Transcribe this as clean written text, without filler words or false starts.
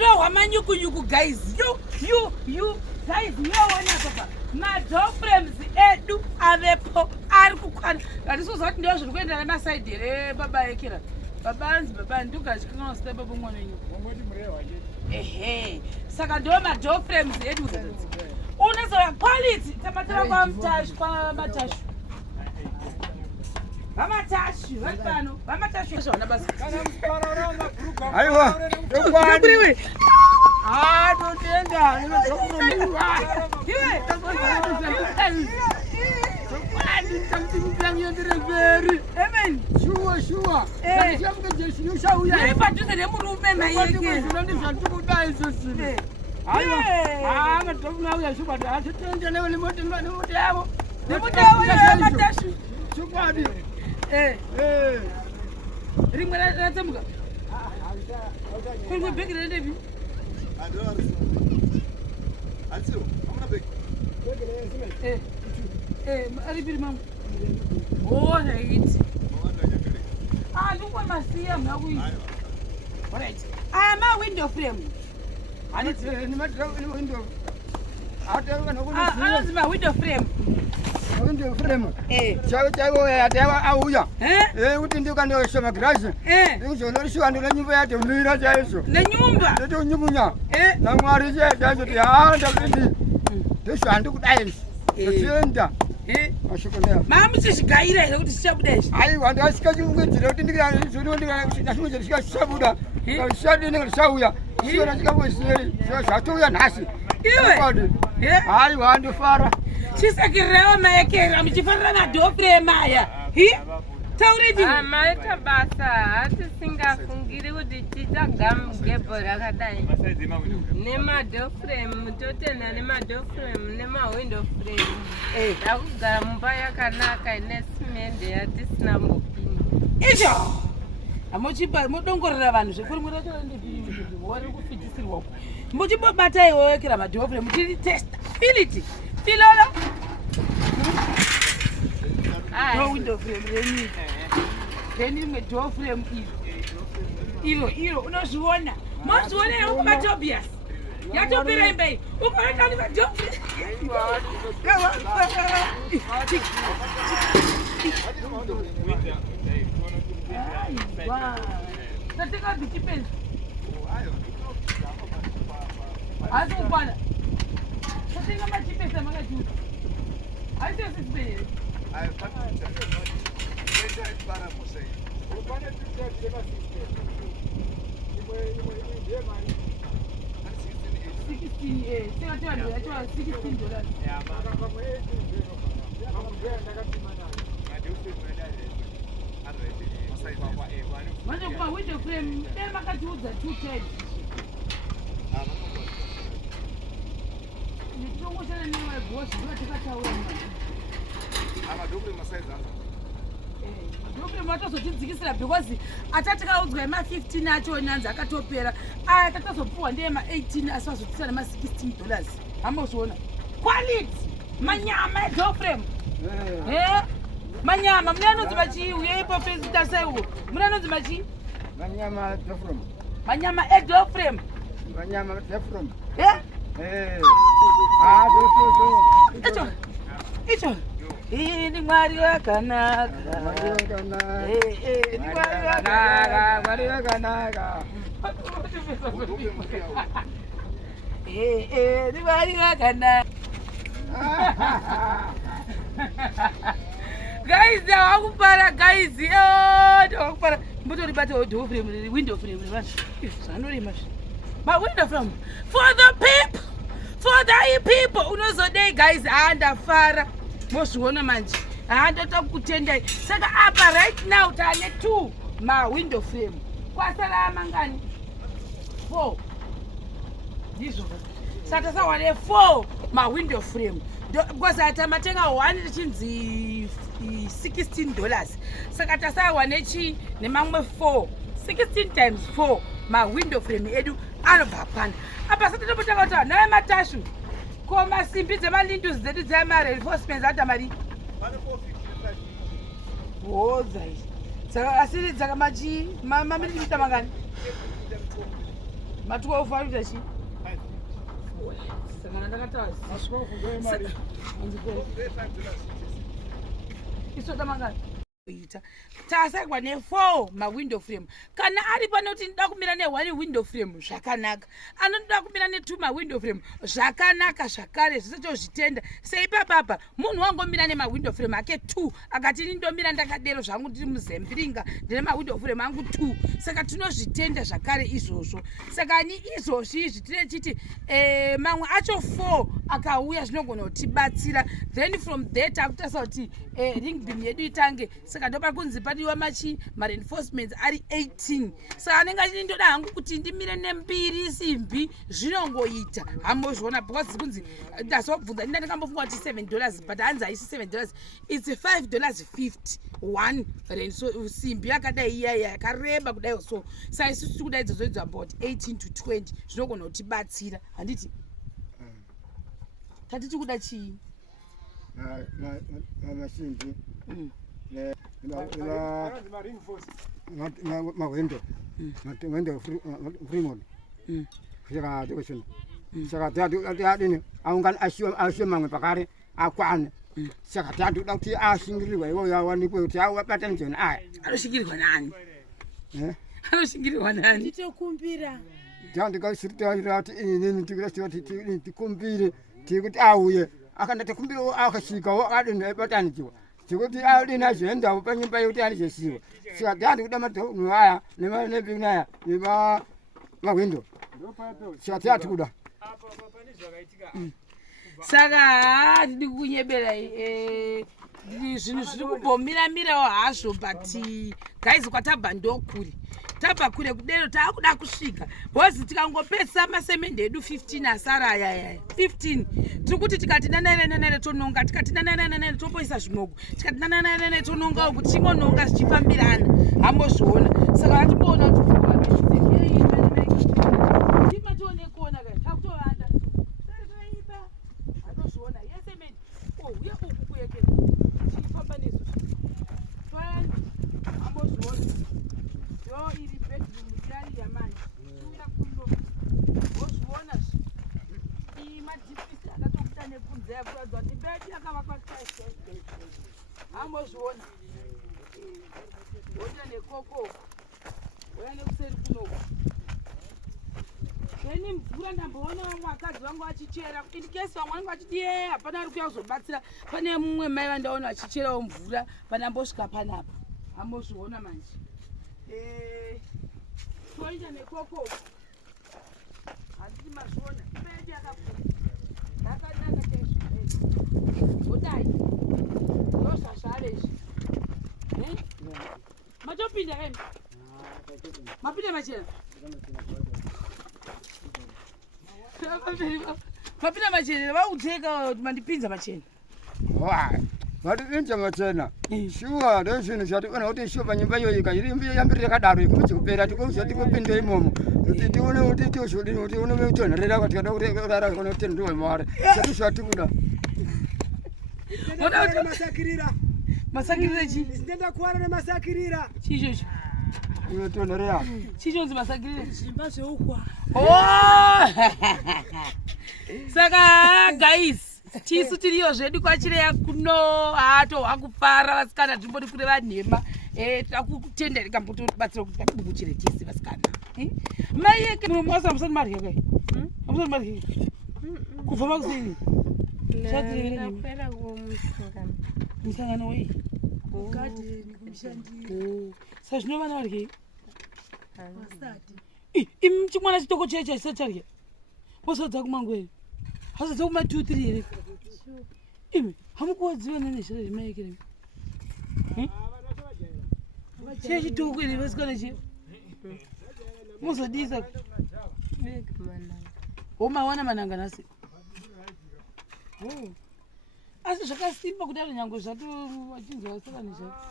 ndiro hwamanyuku guys. You guys, muona papa madoor frames edu avepo ari kukwana. Ndatisoza kuti ndizvo zviri kuenda nemasaidhi here baba ekira. Babanzi ndikazvikanga step up mwana wenyu. Ehe. Saka ndo madoor frames edu dzidzi. Unozoya quality tamatira kwa mtashu kwa matashu. Vamatashu, vapano, vamatashu zvona basi. Aiwa. Ndokuriwe. Totenda, Amen. Sure. Padhuze nemurume maiyeke. Rimwe ratsemuka. Kuri bhegi rendepi? Aripiri mamu. Oh, right. Look what my see. I'm not with. All right. I am a window frame. I need to window. That's my window frame. Window frame. Chawa auya. Utinduka ndio shoma grass. Uzonorisha ando na nyumba yake mlira chaisho. Na nyumba. Ndio nyumunya. Na mwari chacho ti ndapindi. Ndisho andikudai. Tenda. Ashukona. Mama chishikaira here kuti chichabudashi. Aiwa ndasikachimungedzera kuti ndikira shabuda. Shadi ndikashauya. Sio ndikambosiri. Zvatouya nhasi. Iwe. Aiwa ndofara. Chisakirao maekera muchifanira madoor frame aya. Tauridi. Amaita basa hati singafungiri kuti chichagamugebho rakadai. Nemadoor frame, totenda nemadoor frame, nemawindow frame. Ndakugara mumba yakanaka ine simende yatisina mupini. Icho! Amochipa modongorera vanhu zvekuri muratora ndezvinhu wari kufitisirwa uko. Muchibobata iwe wekera madoor frame muchiri testa. Filolo. No window frame renyu. Then imwe door frame iro unozviona. Mozviona here uko Tobias. Yatopera imba iyi. Ukaona ndi madoor frame. Tateka bichipenzi. Asi ukwana. Tateka machipenzi amakajuta. Asi sisipelele. Manje kwa window frame makatiudza 210. Nditongoshana newe boss ndotakataura. Ndokuti matozotidzikisira because atatakaudzwa ema15 acho nanzi akatopera. Aya tatazopuwa ndema 18 asivazotisira nema $16. Hamozviona. Quality. Manyama edoor frame. Manyama munanonzi machi uye ipo Facebook saiwo. Munanonzi machi? Manyama door frame. Manyama edoor frame. Manyama door frame. Icho. Ni Mwari wakanaka. Ni Mwari wakanaka. Ni Mwari wakanaka. Guys, wakupara guys. Wakupara. Mbotori bata door frame, window frame. Sanori my window frame for the people. For the people. Unozodai guys andafara. Mozviona manje. Handota kutendai. Saka apa right now tane 2 ma window frame. Kwasara amangani 4. Ndizvo. Saka sawane 4 ma window frame. Because atamatenga 1 chinzi $16. Saka tasawane chi nemamwe 4. 16 times 4 ma window frame edu anobva pana. Apa sati topotanga kuti naye matashu. Koma simbi dzemalindu dzedu dzama-reinforcements atamari. Dzai. Saka asiri dzakamachi mamillimita mangani? Matuwa ufaruta chi? Saka ndakatawa. Iso tamanga. Tasakwa ne4 ma-window frame. Kana ari panoti ndida kumira ne1 window frame zvakanaka. Anoda kumira ne2 ma-window frame zvakanaka zvakare zvisacho zvitenda. Seipapapa munhu wangomira nema-window frame ake 2 akati nindomira ndakadero zvangu ndiri muzembiringa ndine ma-window frame angu 2. Saka tinozvitenda zvakare izvozvo. Saka ni izvozvi izvi tine chiti mamwe acho 4 akauya zvinogona kutibatsira. Then from there takutarisa kuti ring beam yedu itange. Saka ndopa kunzi padiwa machi ma-reinforcements ari 18. Saka anenge achindoda hangu kuti ndimire ne2 simbi zvinongoita. Hambozviona because kunzi ndazobvunza ndakambofunga kuti $7 but hanzi haisi $7. It's $5.50 one simbi yakadai iya yakareba kudai so. Saka isusu tiri kudai idzodzo about 18 to 20 zvinogona kutibatsira. Handiti? Tatiti kuda chii? Masimbi. Window frame. Saka dekoshon. Saka tadi aungan asyo mangwe pakare akwane. Saka tadi dauti ashingiriwa iwo yawani kuti awapata njoni aya. Anoshingirwa nani? Anoshingirwa nani? Nditokumbira. Ndikasirita rati inini tikumbire tikuti auye akandati kumbiro akashika adine batanijiwa. Tikuti adina zvenda upanyimba yuti alizesiwa. Saka tadi kuda madhonu aya nebinaya iba ma-window. Saka tadi kuda. Saka ndiri kunyebera zvinhu zviri kumbomira-mirawo hazvo but guys kwatabva ndokuri. Tabva kure kudero taakuda kusvika. Bhozi tikangopesa masemende edu 15 asara aya 15. Tiri kuti tikati nanere tononga, tikati nanere topoisa zvimogo, tikati nanere tononga kuti chingononga zvichifambirana. Hambozviona. Saka hatimboona kuti ndimatione kuona kai takutovanda. Toipa. Hatozviona. Yesemende. Uye uku kuyekera. Chifamba nezvo. Twani. Hambozviona. Yo iri bedroom yari yamanje. Tuya kuno. Wozviona zvi. Iyi madhipisi akatokuta nekunze yakuradza kuti bedi yakavakwa kaisi. Hambozviona. Wota nekoko. Woya nekuseri kuno. Then mvura ndamboona vamwe vakadzi vangu vachichera in case vamwe vangu vachiti hapana ari kuya kuzobatsira. Pane mumwe mai vandaona vachicherawo mvura pandambosvika panapa. Hambozviona manje. Toita nekoko. Handiti mazviona. Bedi yakakura. Ndakanaka chaizvo. Hodai. Ndozvazvare izvi. Matopinda emi? Mapinda machena? Mapinda machena vauteka mandipinza machena. Vatipinza machena. Shuwa ndozvinhu zvationa kuti shuwa panyimba iyoyika yambiri yakadaro ikumudzi kupera tikuziva tikupinde imomo. Tione kuti tozvodini kuti unotonherera kuti tikada kurara kuti ndiwe mare. Zvati zvatikuda. Oda masakirira. Masakirira chi? Ndenda kuara nemasakirira. Chicho. Unotonherera. Chicho nzimasakirira. Zimba zveukwa. Saka guys, tisu tiriyo zvedu kwachireya kuno hato hakupfara vasikana timboti kure vanhema. Takutenda rikambotibatsira kuti pabukuchire tisi vasikana. Mai yeke mwasa musani marye kai. Musani marye. Kubva makusini. Ndakwera kumusangano. Musangano wei? Kugadi nikumshandira. Saka zvinova navarye? Wasati. Chimwana chitoko checha chisacharya. Wasadza kumangweri. Hasadza kuma 2-3 here. Imi hamukuwadziwa nezviro zvimaekere. Chechitoko iri vasikana che. Muzodisa. Womawana mananga nasi. Asi zvakasimba kudaro nyange zvatu wachinzwa vasikana zvacho.